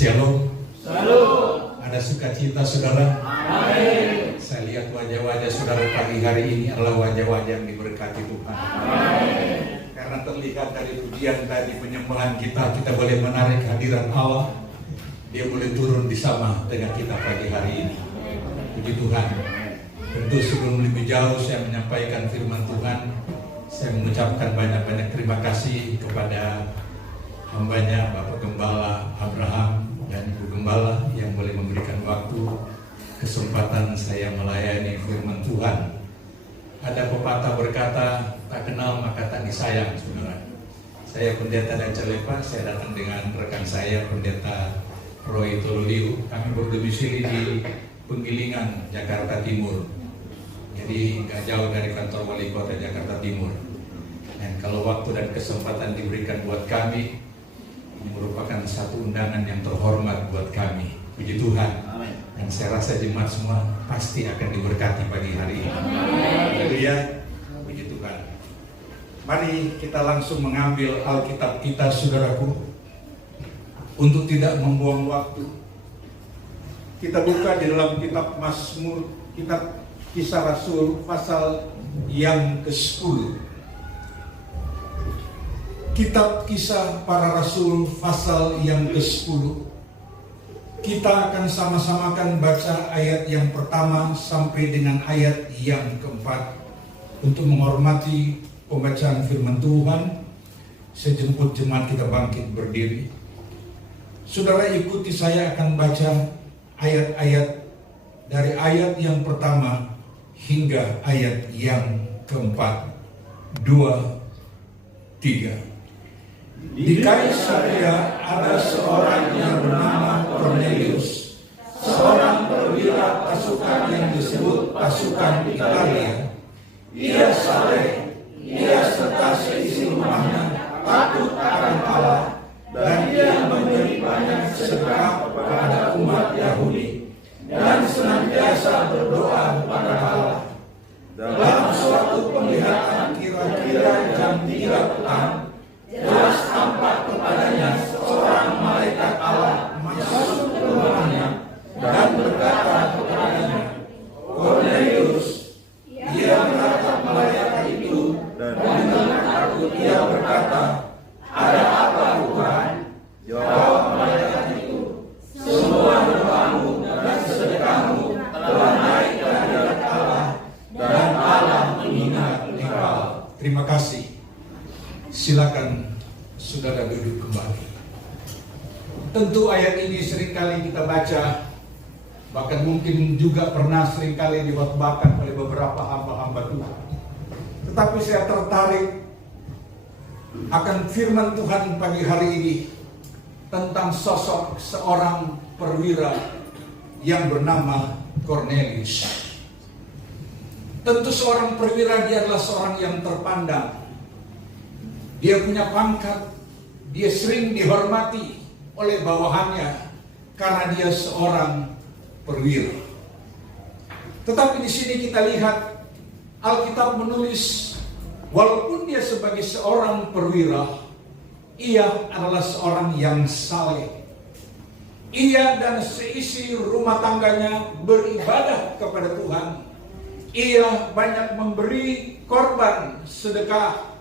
Shalom. Shalom. Ada sukacita saudara? Amin. Saya lihat wajah-wajah saudara pagi hari ini adalah wajah-wajah yang diberkati Tuhan. Amin. Karena terlihat dari pujian tadi, penyembahan kita boleh menarik hadirat Allah. Dia boleh turun di sama dengan kita pagi hari ini. Puji Tuhan. Tentu sebelum lebih jauh saya menyampaikan firman Tuhan, saya mengucapkan banyak-banyak terima kasih kepada hambanya Bapak Gembala Abraham dan Ibu Gembala yang boleh memberikan waktu kesempatan saya melayani firman Tuhan. Ada pepatah berkata, tak kenal maka tak disayang, saudara. Saya Pendeta dan Celepa, saya datang dengan rekan saya Pendeta Roy Toluliu. Kami berdomisili di Penggilingan, Jakarta Timur. Jadi nggak jauh dari kantor Wali Kota Jakarta Timur. Dan kalau waktu dan kesempatan diberikan buat kami, ini merupakan satu undangan yang terhormat buat kami. Puji Tuhan. Amin. Dan saya rasa jemaat semua pasti akan diberkati pagi hari ini. Haleluya. Puji Tuhan. Mari kita langsung mengambil Alkitab kita, saudaraku. Untuk tidak membuang waktu, kita buka di dalam kitab Mazmur, kitab Kisah Rasul pasal yang ke-10. Kitab Kisah Para Rasul pasal yang ke-10. Kita akan sama-sama akan baca ayat yang pertama sampai dengan ayat yang keempat. Untuk menghormati pembacaan firman Tuhan, saya jemput jemaat kita bangkit berdiri. Saudara ikuti saya akan baca ayat-ayat dari ayat yang pertama hingga ayat yang keempat. 2, 3. Di Kaisarea ada seorang yang bernama Cornelius, seorang perwira pasukan yang disebut pasukan Italia. Ia saleh, ia serta seisi rumahnya takut akan Allah, dan ia memberi banyak sedekah kepada umat Yahudi dan senantiasa berdoa kepada Allah. Dalam suatu penglihatan kira-kira jam 3 petang, jelas tampak kepadanya seorang malaikat Allah masuk ke rumahnya dan berkata kepadanya, Cornelius. Ia menatap malaikat itu dan dengan takut ia berkata, ada apa Tuhan? Jawab malaikat itu, semua doamu dan sedekahmu telah naik ke hadirat Allah dan Allah mengingat engkau. Terima kasih. Silakan saudara duduk kembali. Tentu ayat ini seringkali kita baca, bahkan mungkin juga pernah seringkali diwakbakan oleh beberapa hamba-hamba Tuhan. Tetapi saya tertarik akan firman Tuhan pagi hari ini tentang sosok seorang perwira yang bernama Cornelius. Tentu seorang perwira, dia adalah seorang yang terpandang. Dia punya pangkat, dia sering dihormati oleh bawahannya karena dia seorang perwira. Tetapi di sini kita lihat Alkitab menulis, walaupun dia sebagai seorang perwira, ia adalah seorang yang saleh. Ia dan seisi rumah tangganya beribadah kepada Tuhan. Ia banyak memberi korban sedekah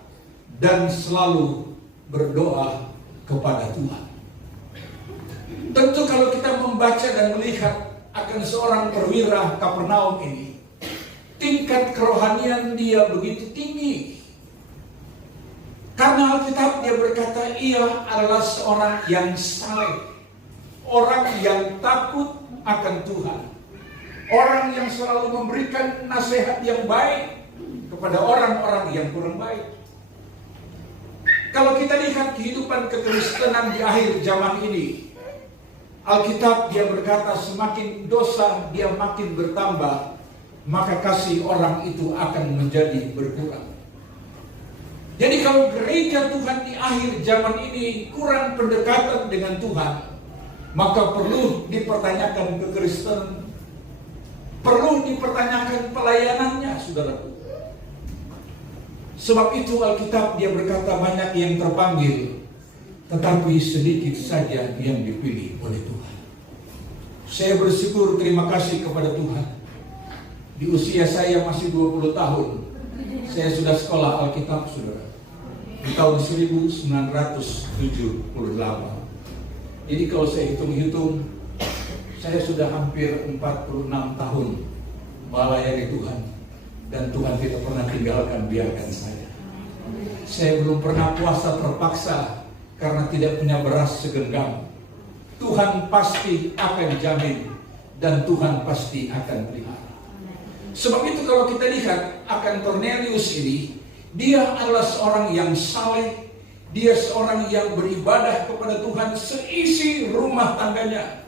dan selalu berdoa kepada Tuhan. Tentu kalau kita membaca dan melihat akan seorang perwira Kapernaum ini, tingkat kerohanian dia begitu tinggi. Karena Alkitab dia berkata ia adalah seorang yang saleh, orang yang takut akan Tuhan, orang yang selalu memberikan nasihat yang baik kepada orang-orang yang kurang baik. Kalau kita lihat kehidupan kekristenan di akhir zaman ini, Alkitab dia berkata semakin dosa dia makin bertambah, maka kasih orang itu akan menjadi berkurang. Jadi kalau gereja Tuhan di akhir zaman ini kurang pendekatan dengan Tuhan, maka perlu dipertanyakan kekristenan, perlu dipertanyakan pelayanannya, saudaraku. Sebab itu Alkitab dia berkata banyak yang terpanggil, tetapi sedikit saja yang dipilih oleh Tuhan. Saya bersyukur, terima kasih kepada Tuhan. Di usia saya masih 20 tahun, saya sudah sekolah Alkitab, saudara. Di tahun 1978. Jadi kalau saya hitung-hitung, saya sudah hampir 46 tahun melayani Tuhan. Dan Tuhan tidak pernah tinggalkan, biarkan saya. Saya belum pernah puasa terpaksa karena tidak punya beras segenggam. Tuhan pasti akan jamin dan Tuhan pasti akan pelihara. Sebab itu kalau kita lihat akan Kornelius ini, dia adalah seorang yang saleh, dia seorang yang beribadah kepada Tuhan seisi rumah tangganya.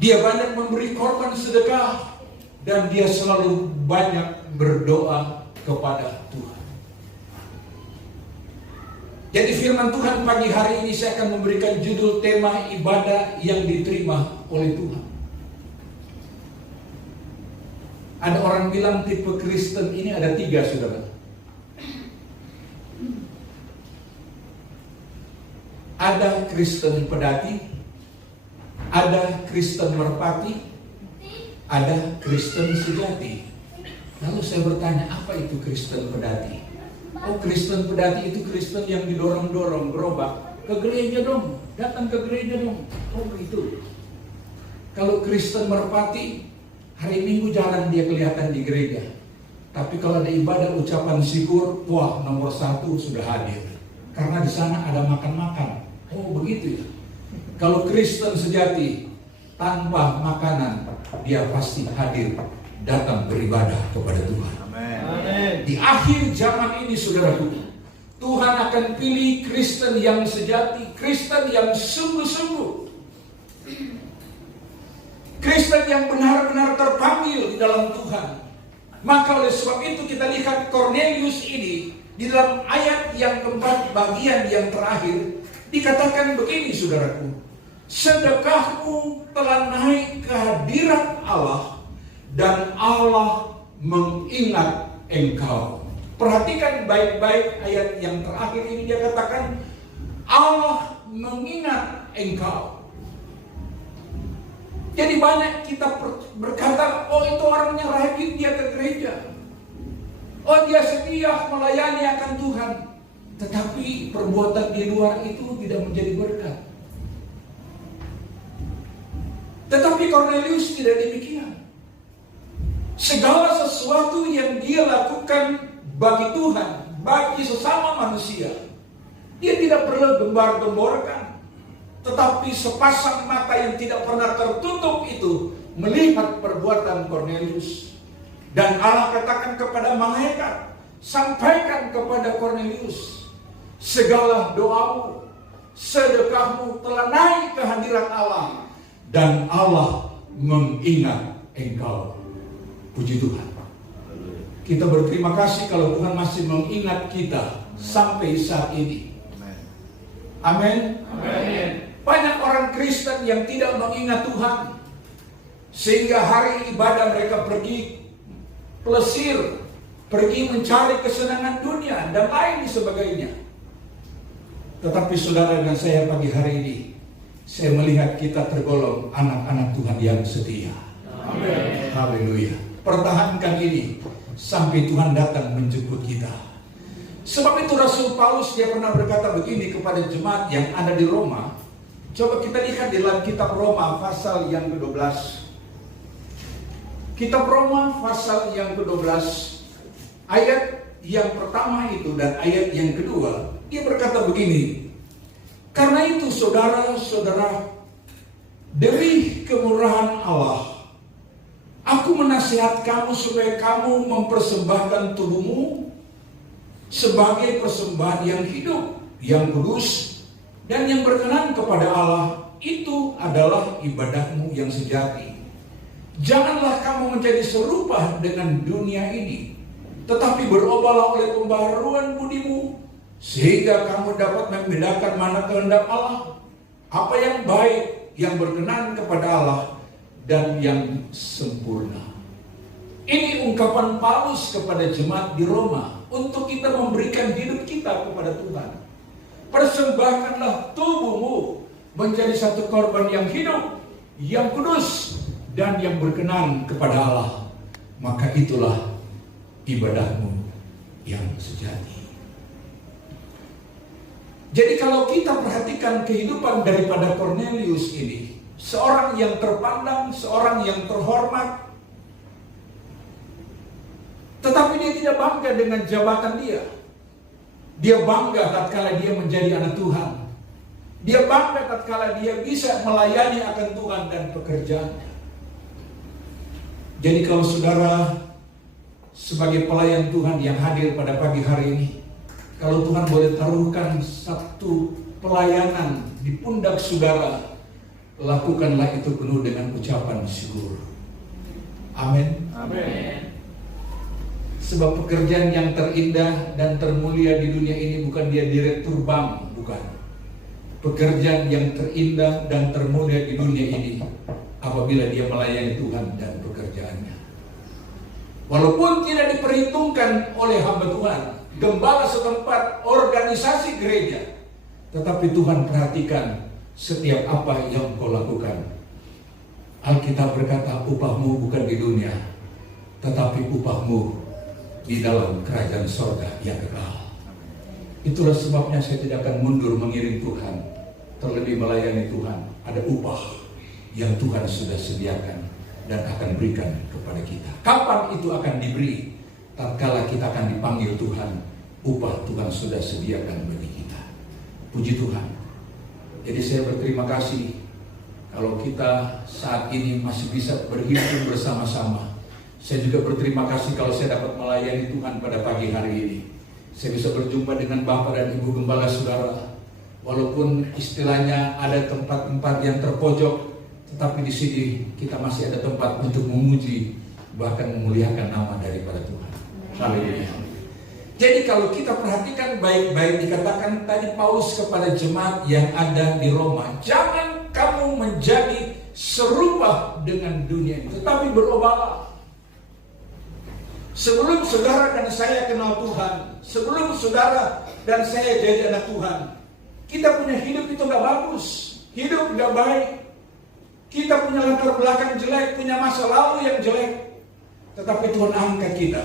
Dia banyak memberi korban sedekah dan dia selalu banyak berdoa kepada Tuhan. Jadi firman Tuhan pagi hari ini saya akan memberikan judul tema ibadah yang diterima oleh Tuhan. Ada orang bilang tipe Kristen ini ada 3, saudara. Ada Kristen pedati, ada Kristen merpati, ada Kristen sejati. Lalu saya bertanya, apa itu Kristen pedati? Oh, Kristen pedati itu Kristen yang didorong-dorong, gerobak, ke gereja dong, datang ke gereja dong. Oh begitu. Kalau Kristen merpati, hari Minggu jalan dia kelihatan di gereja. Tapi kalau ada ibadah ucapan syukur, wah nomor 1 sudah hadir. Karena di sana ada makan-makan. Oh begitu ya. Kalau Kristen sejati, tanpa makanan, dia pasti hadir, datang beribadah kepada Tuhan. Amin. Di akhir zaman ini, saudaraku, Tuhan akan pilih Kristen yang sejati, Kristen yang sungguh-sungguh, Kristen yang benar-benar terpanggil di dalam Tuhan. Maka oleh sebab itu kita lihat Kornelius ini di dalam ayat yang keempat, bagian yang terakhir, dikatakan begini, saudaraku, sedekahmu telah naik ke hadirat Allah dan Allah mengingat engkau. Perhatikan baik-baik ayat yang terakhir ini, dia katakan Allah mengingat engkau. Jadi banyak kita berkata, oh itu orangnya rajin, dia ke gereja, oh dia setia melayani akan Tuhan. Tetapi perbuatan di luar itu tidak menjadi berkat. Tetapi Kornelius tidak demikian. Segala sesuatu yang dia lakukan bagi Tuhan, bagi sesama manusia, dia tidak perlu gembar-gemborkan. Tetapi sepasang mata yang tidak pernah tertutup itu melihat perbuatan Kornelius. Dan Allah katakan kepada malaikat, sampaikan kepada Kornelius, segala doamu, sedekahmu telah naik ke hadirat Allah dan Allah mengingat engkau. Puji Tuhan. Kita berterima kasih kalau Tuhan masih mengingat kita sampai saat ini. Amin. Amin. Banyak orang Kristen yang tidak mengingat Tuhan, sehingga hari ibadah mereka pergi plesir, pergi mencari kesenangan dunia dan lain sebagainya. Tetapi saudara dan saya pagi hari ini, saya melihat kita tergolong anak-anak Tuhan yang setia. Amin. Haleluya. Pertahankan ini sampai Tuhan datang menjemput kita. Sebab itu Rasul Paulus dia pernah berkata begini kepada jemaat yang ada di Roma. Coba kita lihat di dalam kitab Roma pasal yang ke-12. Kitab Roma pasal yang ke-12 ayat yang pertama itu dan ayat yang kedua, dia berkata begini. Karena itu saudara-saudara, demi kemurahan Allah, aku menasihat kamu supaya kamu mempersembahkan tubuhmu sebagai persembahan yang hidup, yang kudus, dan yang berkenan kepada Allah. Itu adalah ibadahmu yang sejati. Janganlah kamu menjadi serupa dengan dunia ini, tetapi berubahlah oleh pembaharuan budimu, sehingga kamu dapat membedakan mana kehendak Allah, apa yang baik, yang berkenan kepada Allah, dan yang sempurna. Ini ungkapan Paulus kepada jemaat di Roma untuk kita memberikan hidup kita kepada Tuhan. persembahkanlah tubuhmu menjadi satu korban yang hidup, yang kudus, dan yang berkenan kepada Allah. Maka itulah ibadahmu yang sejati. Jadi kalau kita perhatikan kehidupan daripada Cornelius ini, seorang yang terpandang, seorang yang terhormat, tetapi dia tidak bangga dengan jabatan dia. Dia bangga tatkala dia menjadi anak Tuhan. Dia bangga tatkala dia bisa melayani akan Tuhan dan pekerjaannya. Jadi kalau saudara sebagai pelayan Tuhan yang hadir pada pagi hari ini, kalau Tuhan boleh taruhkan satu pelayanan di pundak saudara, lakukanlah itu penuh dengan ucapan syukur. Amin. Amin. Sebab pekerjaan yang terindah dan termulia di dunia ini bukan dia direktur bank, bukan. Pekerjaan yang terindah dan termulia di dunia ini apabila dia melayani Tuhan dan pekerjaannya. Walaupun tidak diperhitungkan oleh hamba Tuhan, gembala setempat, organisasi gereja, tetapi Tuhan perhatikan setiap apa yang kau lakukan. Alkitab berkata, upahmu bukan di dunia, tetapi upahmu di dalam kerajaan sorga yang kekal. Itulah sebabnya saya tidak akan mundur mengiring Tuhan, terlebih melayani Tuhan. Ada upah yang Tuhan sudah sediakan dan akan berikan kepada kita. Kapan itu akan diberi? Tatkala kita akan dipanggil Tuhan, upah Tuhan sudah sediakan bagi kita. Puji Tuhan. Jadi saya berterima kasih kalau kita saat ini masih bisa berhimpun bersama-sama. Saya juga berterima kasih kalau saya dapat melayani Tuhan pada pagi hari ini. Saya bisa berjumpa dengan Bapak dan Ibu Gembala Saudara. Walaupun istilahnya ada tempat-tempat yang terpojok, tetapi di sini kita masih ada tempat untuk memuji, bahkan memuliakan nama daripada Tuhan. Haleluya. Jadi kalau kita perhatikan baik-baik, dikatakan tadi Paulus kepada jemaat yang ada di Roma, jangan kamu menjadi serupa dengan dunia ini, tetapi berubahlah. Sebelum saudara dan saya kenal Tuhan, sebelum saudara dan saya jadi anak Tuhan, kita punya hidup itu gak bagus, hidup gak baik. Kita punya latar belakang jelek, punya masa lalu yang jelek. Tetapi Tuhan angkat kita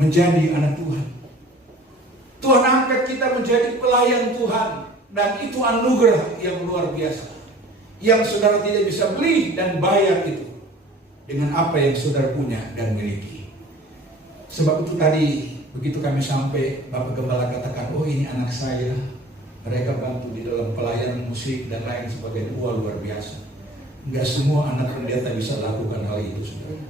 menjadi anak Tuhan. Tuhan angkat kita menjadi pelayan Tuhan. Dan itu anugerah yang luar biasa, yang saudara tidak bisa beli dan bayar itu dengan apa yang saudara punya dan miliki. Sebab itu tadi begitu kami sampai, Bapak Gembala katakan, oh ini anak saya, mereka bantu di dalam pelayanan musik dan lain sebagainya. Wah, luar biasa. Enggak semua anak pendeta bisa lakukan hal itu, saudara.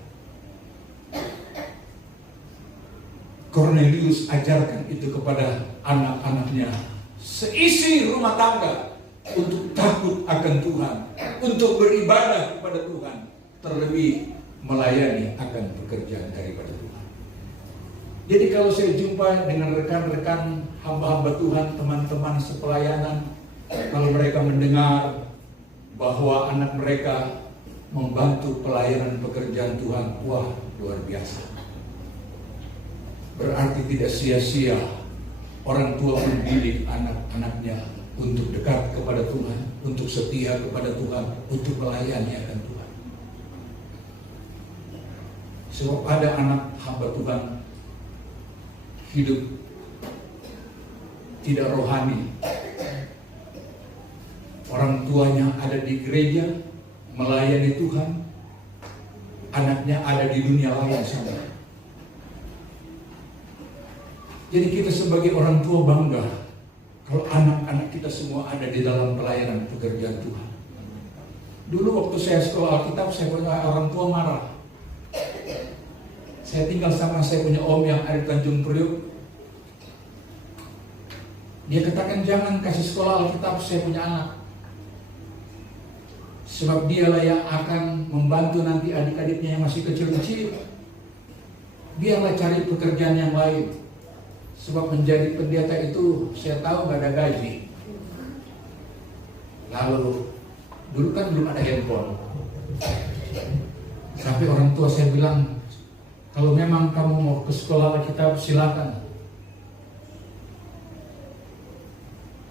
Cornelius ajarkan itu kepada anak-anaknya, seisi rumah tangga, untuk takut akan Tuhan, untuk beribadah kepada Tuhan, terlebih melayani akan pekerjaan daripada Tuhan. Jadi kalau saya jumpa dengan rekan-rekan hamba-hamba Tuhan, teman-teman sepelayanan, kalau mereka mendengar bahwa anak mereka membantu pelayanan pekerjaan Tuhan, wah, luar biasa. Berarti tidak sia-sia orang tua mendidik anak-anaknya untuk dekat kepada Tuhan, untuk setia kepada Tuhan, untuk melayani akan Tuhan. Sebab ada anak hamba Tuhan hidup tidak rohani. Orang tuanya ada di gereja melayani Tuhan, anaknya ada di dunia lain sana. Jadi kita sebagai orang tua bangga kalau anak-anak kita semua ada di dalam pelayanan pekerjaan Tuhan. Dulu waktu saya sekolah Alkitab, saya punya orang tua marah. Saya tinggal sama saya punya om yang ada di Tanjung Priok. Dia katakan jangan kasih sekolah Alkitab saya punya anak. Sebab dialah yang akan membantu nanti adik-adiknya yang masih kecil-kecil. Biarlah cari pekerjaan yang lain. Sebab menjadi pendeta itu saya tahu gak ada gaji. Lalu dulu kan belum ada handphone. Sampai orang tua saya bilang, kalau memang kamu mau ke sekolah Alkitab silakan.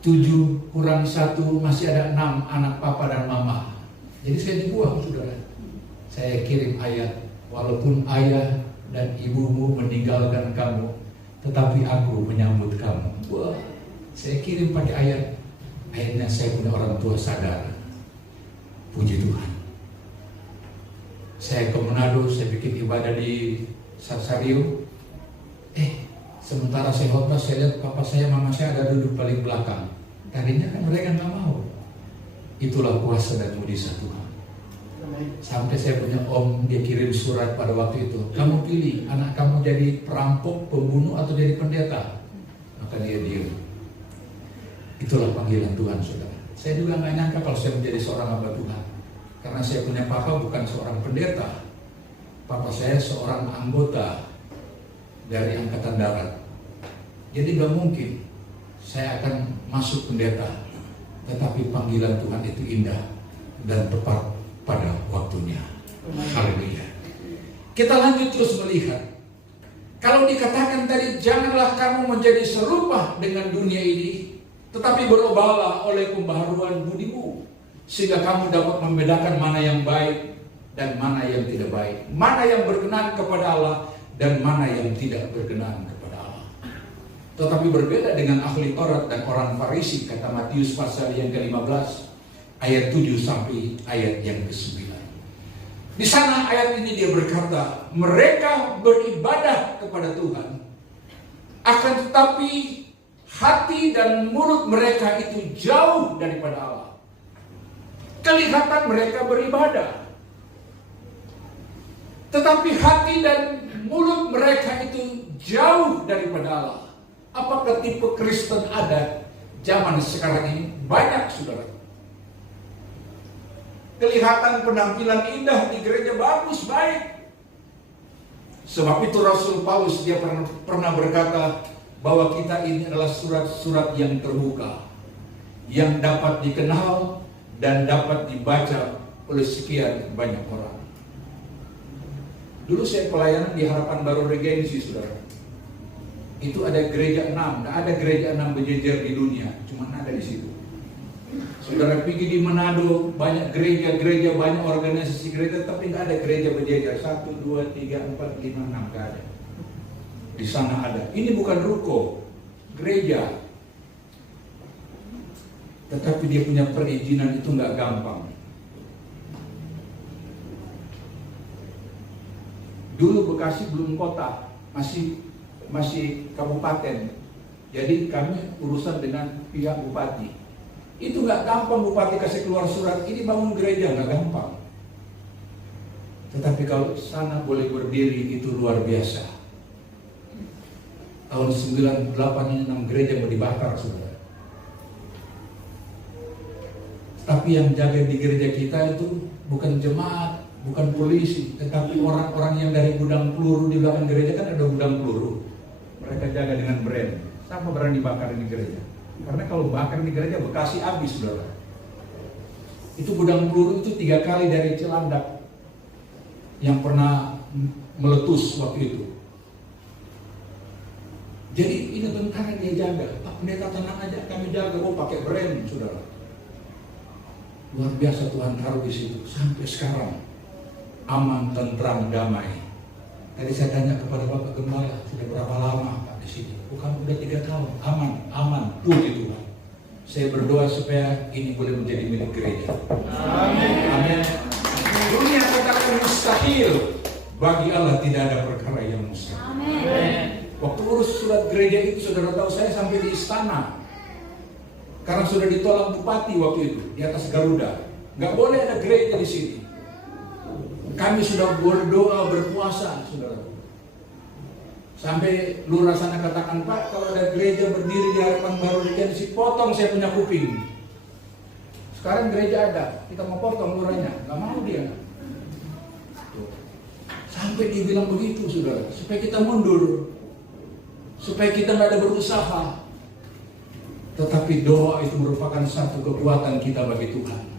7 kurang 1 masih ada 6 anak papa dan mama. Jadi saya dibuang, saudara. Saya kirim ayat, walaupun ayah dan ibumu meninggalkan kamu, tetapi aku menyambut kamu. Wah, saya kirim pakai ayat. Akhirnya saya punya orang tua sadar. Puji Tuhan. Saya ke Manado, saya bikin ibadah di Sarsario. Sementara saya khotbah, saya lihat papa saya, mama saya ada duduk paling belakang. Tadinya kan mereka nggak mau. Itulah kuasa dan mujizat Tuhan. Sampai saya punya om, dia kirim surat pada waktu itu. Kamu pilih, anak kamu jadi perampok, pembunuh, atau jadi pendeta. Maka dia diam. Itulah panggilan Tuhan, saudara. Saya juga nggak nyangka kalau saya menjadi seorang hamba Tuhan. Karena saya punya papa bukan seorang pendeta. Papa saya seorang anggota dari Angkatan Darat. Jadi nggak mungkin saya akan masuk pendeta. Tetapi panggilan Tuhan itu indah dan tepat pada waktunya. Haleluya. Kita lanjut terus melihat. Kalau dikatakan tadi, janganlah kamu menjadi serupa dengan dunia ini, tetapi berubahlah oleh pembaharuan budimu, sehingga kamu dapat membedakan mana yang baik dan mana yang tidak baik, mana yang berkenan kepada Allah dan mana yang tidak berkenan kepada Allah. Tetapi berbeda dengan ahli Taurat dan orang Farisi, kata Matius pasal yang ke-15 ayat 7 sampai ayat yang ke-9. Di sana ayat ini dia berkata, mereka beribadah kepada Tuhan, akan tetapi hati dan mulut mereka itu jauh daripada Allah. Kelihatan mereka beribadah, tetapi hati dan mulut mereka itu jauh daripada Allah. Apakah tipe Kristen ada zaman sekarang ini? Banyak, saudara. Kelihatan penampilan indah di gereja, bagus, baik. Sebab itu Rasul Paulus dia pernah berkata bahwa kita ini adalah surat-surat yang terbuka, yang dapat dikenal dan dapat dibaca oleh sekian banyak orang. Dulu saya pelayanan di Harapan Baru Regensi, saudara. Itu ada gereja 6, nggak ada gereja 6 berjejer di dunia, cuma ada di situ. Saudara pergi di Manado, banyak gereja-gereja, banyak organisasi gereja, tapi nggak ada gereja berjejer 1, 2, 3, 4, 5, 6, nggak ada. Di sana ada. Ini bukan ruko, gereja. Tetapi dia punya perizinan itu nggak gampang. Dulu Bekasi belum kota, masih kabupaten. Jadi kami urusan dengan pihak bupati. Itu nggak gampang bupati kasih keluar surat, ini bangun gereja, nggak gampang. Tetapi kalau sana boleh berdiri itu luar biasa. Tahun 98 ini 6 gereja mau dibakar, saudara. Tapi yang jaga di gereja kita itu bukan jemaat, bukan polisi, tetapi orang-orang yang dari gudang peluru di belakang gereja, kan ada gudang peluru. Mereka jaga dengan brand. Siapa berani bakar di gereja? Karena kalau bakar di gereja Bekasi habis, saudara. Itu gudang peluru itu 3 kali dari Cilandak yang pernah meletus waktu itu. Jadi ini tentara dia jaga. Pak pendeta tenang aja, kami jaga. Oh pakai brand, saudara. Luar biasa Tuhan taruh di situ sampai sekarang. Aman, tentram, damai. Tadi saya tanya kepada Bapak Gembala, sudah berapa lama Pak di sini? Bukan udah 3 tahun. Aman, puji Tuhan. Saya berdoa supaya ini boleh menjadi milik gereja. Amin. Dunia katakan mustahil, bagi Allah tidak ada perkara yang mustahil. Amin. Waktu urus surat gereja itu, saudara tahu saya sampai di istana. Karena sudah ditolak bupati waktu itu di atas Garuda. Nggak boleh ada gereja di sini. Kami sudah berdoa, berpuasa, saudara. Sampai lurah sana katakan, Pak, kalau ada gereja berdiri di Harapan Baru Regensi, potong saya punya kuping. Sekarang gereja ada, kita mau potong lurahnya, nggak mau dia. Sampai dia bilang begitu, saudara, supaya kita mundur, supaya kita nggak ada berusaha. Tetapi doa itu merupakan satu kekuatan kita bagi Tuhan.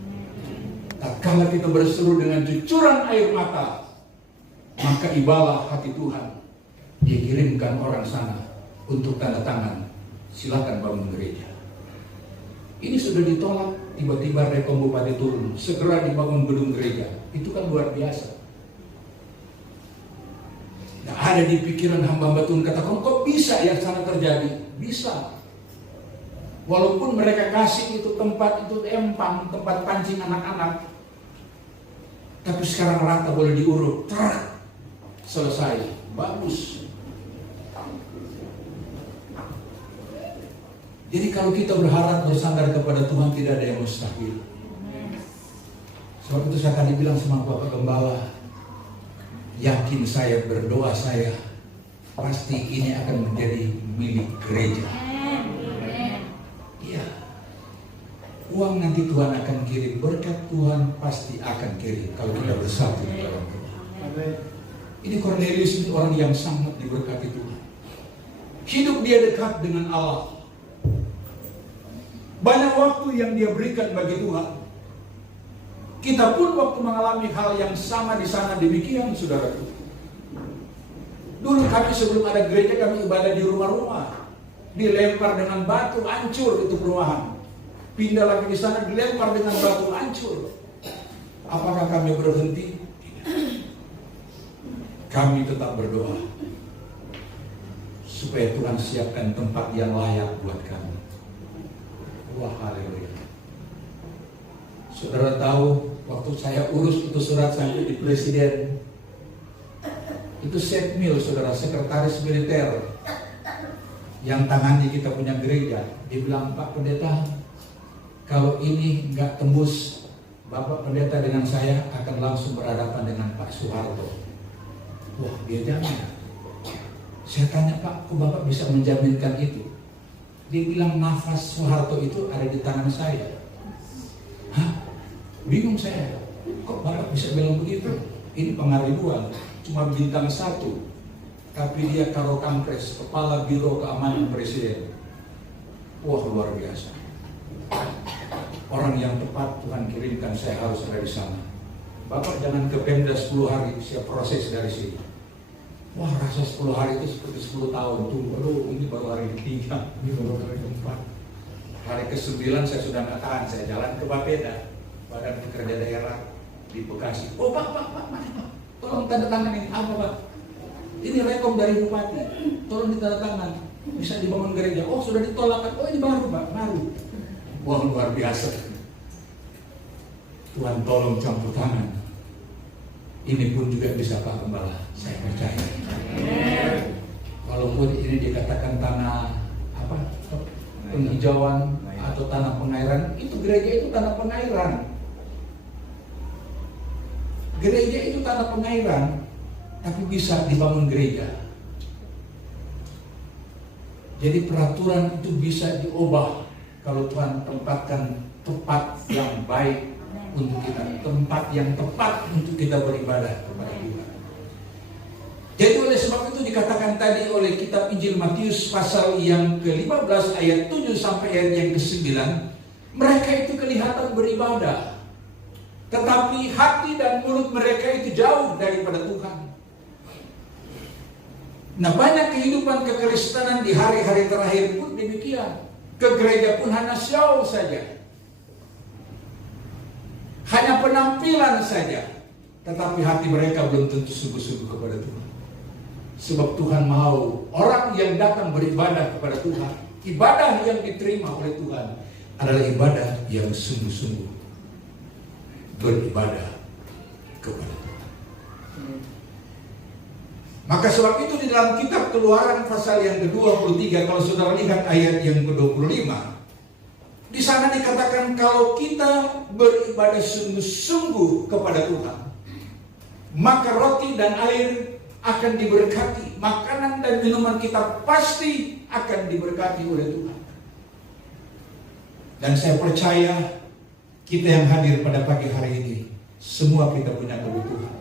Tatkala kita berseru dengan cucuran air mata, maka ibalah hati Tuhan. Dia kirimkan orang sana untuk tanda tangan, silakan bangun gereja. Ini sudah ditolak, tiba-tiba Rekom Bupati turun, segera dibangun gedung gereja. Itu kan luar biasa. Nah, ada di pikiran hamba-hamba Tuhan katakan, kok bisa ya sana terjadi? Bisa. Walaupun mereka kasih itu tempat itu empang, tempat pancing anak-anak, tapi sekarang rata boleh diuruk, selesai, bagus. Jadi kalau kita berharap bersandar kepada Tuhan, tidak ada yang mustahil. Sebab itu saya tadi bilang sama Bapak Gembala, yakin saya, berdoa saya, pasti ini akan menjadi milik gereja. Iya. Uang nanti Tuhan akan kirim, berkat Tuhan pasti akan kirim kalau kita bersatu di dalam Tuhan. Ini Cornelius ini orang yang sangat diberkati Tuhan. Hidup dia dekat dengan Allah. Banyak waktu yang dia berikan bagi Tuhan. Kita pun waktu mengalami hal yang sama di sana demikian, saudara. Dulu kami sebelum ada gereja, kami ibadah di rumah-rumah. Dilempar dengan batu, hancur itu perumahan. Pindah lagi di sana, dilempar dengan batu, hancur. Apakah kami berhenti? Tidak. Kami tetap berdoa supaya Tuhan siapkan tempat yang layak buat kami. Wah, haleluya. Saudara tahu, waktu saya urus itu surat sampai di presiden, itu Setmil, saudara, sekretaris militer yang tangannya kita punya gereja, dia bilang, Pak Pendeta, kalau ini nggak tembus, Bapak Pendeta dengan saya akan langsung berhadapan dengan Pak Soeharto. Wah, dia jamin. Saya tanya, Pak, kok Bapak bisa menjaminkan itu? Dia bilang nafas Soeharto itu ada di tangan saya. Hah? Bingung saya. Kok Bapak bisa bilang begitu? Ini pengaribuan, cuma bintang 1. Tapi dia Karo Kampres, Kepala Biro Keamanan Presiden. Wah, luar biasa. Orang yang tepat Tuhan kirimkan, saya harus ada di sana. Bapak jangan ke Pemda 10 hari, saya proses dari sini. Wah, rasa 10 hari itu seperti 10 tahun. Tunggu, aduh, ini baru hari ketiga, ini baru hari keempat. Hari ke-9 saya sudah nggak tahan, saya jalan ke Bapeda, Badan Pekerja Daerah di Bekasi. Oh, Pak, tolong tanda tangan ini. Apa, Pak? Ini rekom dari Bupati, tolong ditanda tangan. Bisa dibangun gereja. Oh, sudah ditolak. Oh, ini baru, Pak, baru. Wah, luar biasa. Tuhan tolong campur tangan. Ini pun juga bisa Pak Gembala, saya percaya. Walaupun ini dikatakan tanah apa, penghijauan atau tanah pengairan, itu gereja itu tanah pengairan. Gereja itu tanah pengairan, tapi bisa dibangun gereja. Jadi peraturan itu bisa diubah kalau Tuhan tempatkan tempat yang baik untuk kita, tempat yang tepat untuk kita beribadah kepada Tuhan. Jadi oleh sebab itu dikatakan tadi oleh kitab Injil Matius pasal yang ke-15 ayat 7 sampai ayat yang ke-9, mereka itu kelihatan beribadah, tetapi hati dan mulut mereka itu jauh daripada Tuhan. Nah, banyak kehidupan kekristenan di hari-hari terakhir pun demikian. Ke gereja pun hanya show saja, hanya penampilan saja, tetapi hati mereka belum tentu sungguh-sungguh kepada Tuhan. Sebab Tuhan mau orang yang datang beribadah kepada Tuhan, ibadah yang diterima oleh Tuhan adalah ibadah yang sungguh-sungguh beribadah kepada Tuhan. Maka sebab itu di dalam kitab Keluaran pasal yang ke-23, kalau saudara lihat ayat yang ke-25, di sana dikatakan kalau kita beribadah sungguh-sungguh kepada Tuhan, maka roti dan air akan diberkati, makanan dan minuman kita pasti akan diberkati oleh Tuhan. Dan saya percaya kita yang hadir pada pagi hari ini, semua kita punya kebutuhan,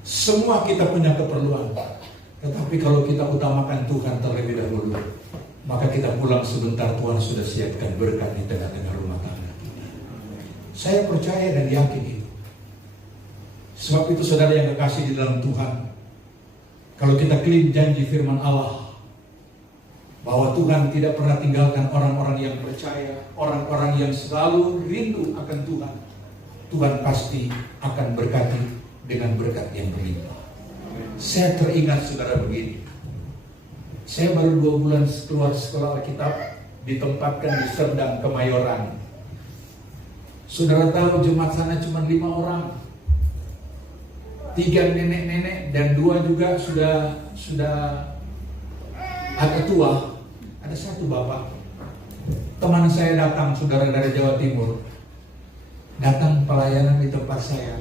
semua kita punya keperluan. Tetapi kalau kita utamakan Tuhan terlebih dahulu, maka kita pulang sebentar, Tuhan sudah siapkan berkat di tengah-tengah rumah tangga kita. Saya percaya dan yakin itu. Sebab itu saudara yang kekasih di dalam Tuhan, kalau kita klaim janji firman Allah, bahwa Tuhan tidak pernah tinggalkan orang-orang yang percaya, orang-orang yang selalu rindu akan Tuhan. Tuhan pasti akan berkati dengan berkat yang berlimpah. Saya teringat saudara begini, saya baru 2 bulan keluar sekolah Alkitab, ditempatkan di Serdang Kemayoran. Saudara tahu jemaat sana cuma 5 orang, 3 nenek-nenek dan 2 juga sudah agak tua. Ada 1 bapak. Teman saya datang, saudara dari Jawa Timur, datang pelayanan di tempat saya.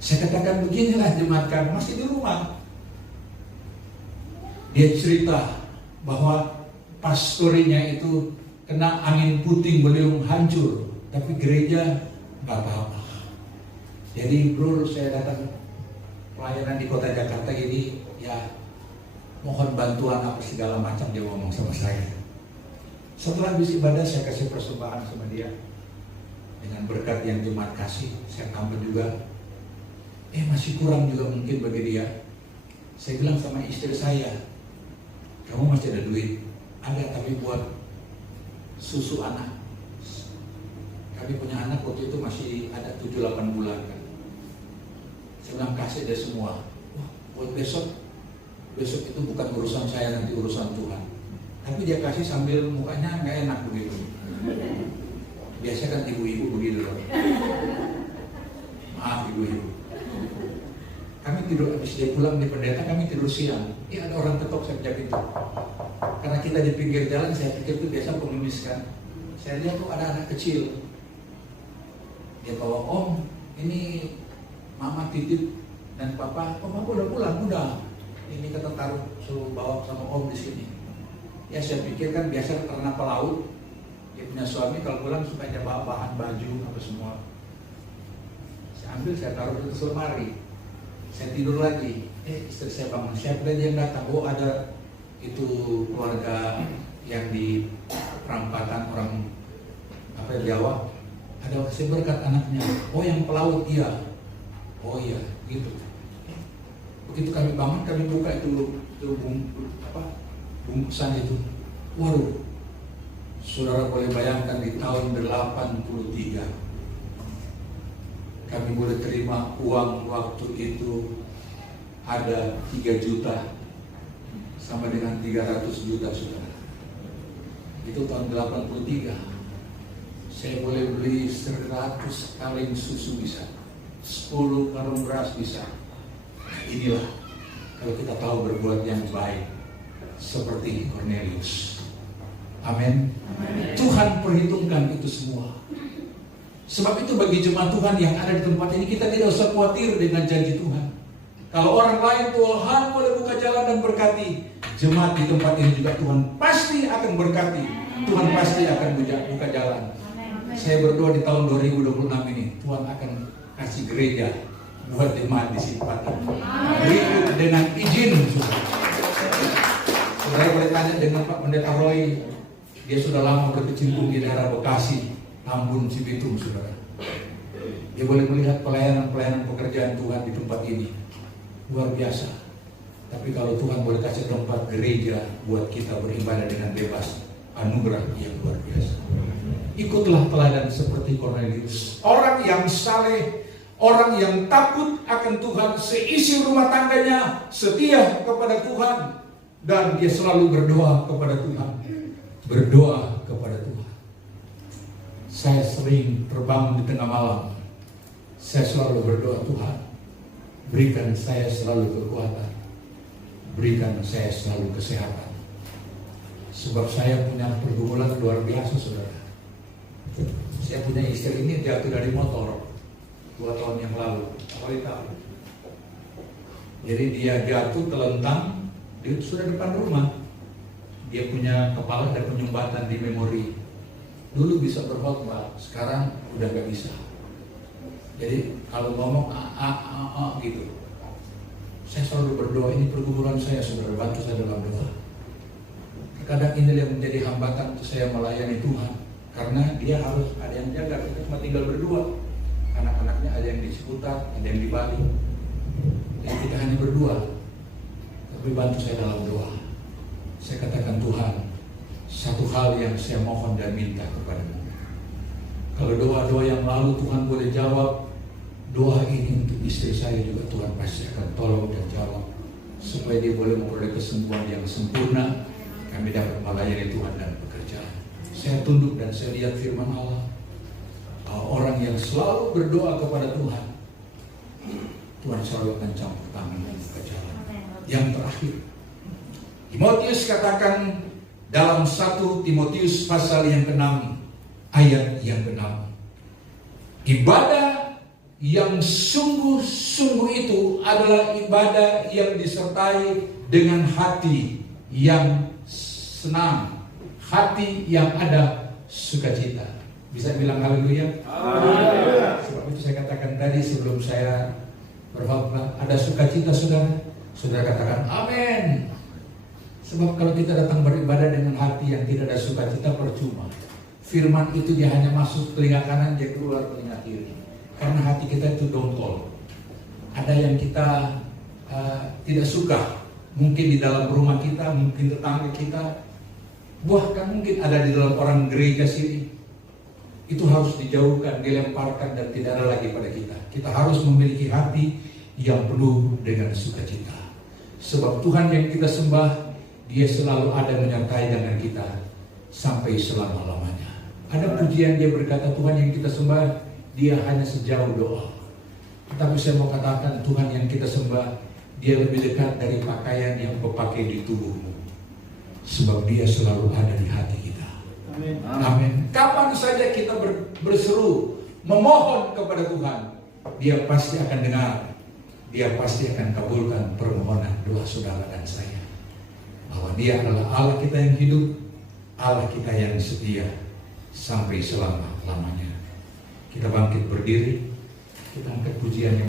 Saya katakan beginilah jemaat kami, masih di rumah. Dia cerita bahwa pastorinya itu kena angin puting beliung hancur, tapi gereja nggak apa-apa. Jadi bro, saya datang pelayanan di kota Jakarta ini, ya mohon bantuan apa segala macam, dia ngomong sama saya. Setelah habis ibadah saya kasih persembahan sama dia. Dengan berkat yang jemaat kasih, saya tambah juga. Masih kurang juga mungkin bagi dia. Saya bilang sama istri saya, kamu masih ada duit? Ada, tapi buat susu anak. Kami punya anak waktu itu masih ada 7-8 bulan kan. Saya bilang kasih dia semua. Wah, buat besok itu bukan urusan saya, nanti urusan Tuhan. Tapi dia kasih sambil mukanya nggak enak begitu. Biasa kan ibu-ibu begitu loh. Maaf ibu-ibu. Kami tidur, habis dia pulang di pendeta, kami tidur siang. Ada orang ketok saya pintu. Karena kita di pinggir jalan, saya pikir itu biasa pengemis kan. Saya lihat tuh ada anak kecil. Dia bawa, om, ini mama titip dan papa udah pulang, udah. Ini kata taruh, suruh bawa sama om di sini. Ya saya pikir kan biasa karena pelaut, dia punya suami kalau pulang supaya dia bawa bahan baju apa semua. Saya ambil, saya taruh di lemari. Saya tidur lagi. Istri saya bangun, siapa dia yang datang? Oh ada itu keluarga yang di perampatan orang apa Jawa. Ada saya berkat anaknya. Oh yang pelaut, iya. Oh iya, gitu. Begitu kami bangun, kami buka itu bungkusan itu. Waduh, saudara boleh bayangkan di tahun 83 kami boleh terima uang waktu itu ada 3 juta sama dengan 300 juta saudara. Itu tahun 83. Saya boleh beli 100 kaleng susu bisa, 10 karung beras bisa. Inilah kalau kita tahu berbuat yang baik seperti Cornelius. Amin. Tuhan perhitungkan itu semua. Sebab itu bagi jemaat Tuhan yang ada di tempat ini, kita tidak usah khawatir dengan janji Tuhan. Kalau orang lain Tuhan boleh buka jalan dan berkati, jemaat di tempat ini juga Tuhan pasti akan berkati. Tuhan pasti akan buka jalan. Saya berdoa di tahun 2026 ini Tuhan akan kasih gereja buat jemaat di Simpati. Berikut dengan izin Saudara boleh tanya dengan Pak Pendeta Roy. Dia sudah lama berkecimpung di daerah Bekasi, Tambun, Cibitung, saudara. Dia boleh melihat pelayanan pekerjaan Tuhan di tempat ini. Luar biasa. Tapi kalau Tuhan boleh kasih tempat gereja buat kita beribadah dengan bebas, anugerah yang luar biasa. Ikutlah teladan seperti Cornelius. Orang yang saleh, orang yang takut akan Tuhan, seisi rumah tangganya setia kepada Tuhan, dan dia selalu berdoa kepada Tuhan. Berdoa kepada Tuhan. Saya sering terbangun di tengah malam. Saya selalu berdoa, Tuhan, berikan saya selalu kekuatan, berikan saya selalu kesehatan. Sebab saya punya pergumulan luar biasa, saudara. Saya punya istri ini jatuh dari motor 2 tahun yang lalu. Apa tahu? Jadi dia jatuh telentang, dia sudah depan rumah. Dia punya kepala dan penyumbatan di memori. Dulu bisa berkhotbah, sekarang udah gak bisa. Jadi kalau ngomong gitu. Saya selalu berdoa, ini pergumulan saya, saudara, bantu saya dalam doa. Kadang ini yang menjadi hambatan untuk saya melayani Tuhan, karena dia harus ada yang jaga. Kita cuma tinggal berdua. Anak-anaknya ada yang di seputar, ada yang di Bali. Jadi kita hanya berdua. Tapi bantu saya dalam doa. hal yang saya mohon dan minta kepadamu. Kalau doa-doa yang lalu Tuhan boleh jawab, doa ini untuk istri saya juga Tuhan pasti akan tolong dan jawab, supaya dia boleh memperoleh kesembuhan yang sempurna, kami dapat melayani Tuhan dan pekerjaan. Saya tunduk dan saya lihat firman Allah, orang yang selalu berdoa kepada Tuhan, Tuhan selalu akan campur tangan dan pekerjaan. Yang terakhir, Timotius katakan dalam 1 Timotius pasal yang ke-6 ayat yang ke-6, ibadah yang sungguh-sungguh itu adalah ibadah yang disertai dengan hati yang senang, hati yang ada sukacita. Bisa bilang haleluya? Sebab itu saya katakan tadi sebelum saya berkhotbah, ada sukacita saudara. Saudara katakan amin. Sebab kalau kita datang beribadah dengan hati yang tidak ada sukacita, percuma. Firman itu dia hanya masuk telinga kanan, dia keluar telinga kiri. Karena hati kita itu dongkol. Ada yang kita tidak suka. Mungkin di dalam rumah kita, mungkin tetangga kita, bahkan mungkin ada di dalam orang gereja sini. Itu harus dijauhkan, dilemparkan, dan tidak ada lagi pada kita. Kita harus memiliki hati yang penuh dengan sukacita. Sebab Tuhan yang kita sembah, Dia selalu ada menyertai dengan kita sampai selama-lamanya. Ada pujian dia berkata, Tuhan yang kita sembah, Dia hanya sejauh doa. Tetapi saya mau katakan, Tuhan yang kita sembah, Dia lebih dekat dari pakaian yang kau pakai di tubuhmu. Sebab Dia selalu ada di hati kita. Amin. Amin. Kapan saja kita berseru, memohon kepada Tuhan, Dia pasti akan dengar. Dia pasti akan kabulkan permohonan doa saudara dan saya. Bahwa Dia adalah Allah kita yang hidup, Allah kita yang setia sampai selama-lamanya. Kita bangkit berdiri, kita angkat pujian yang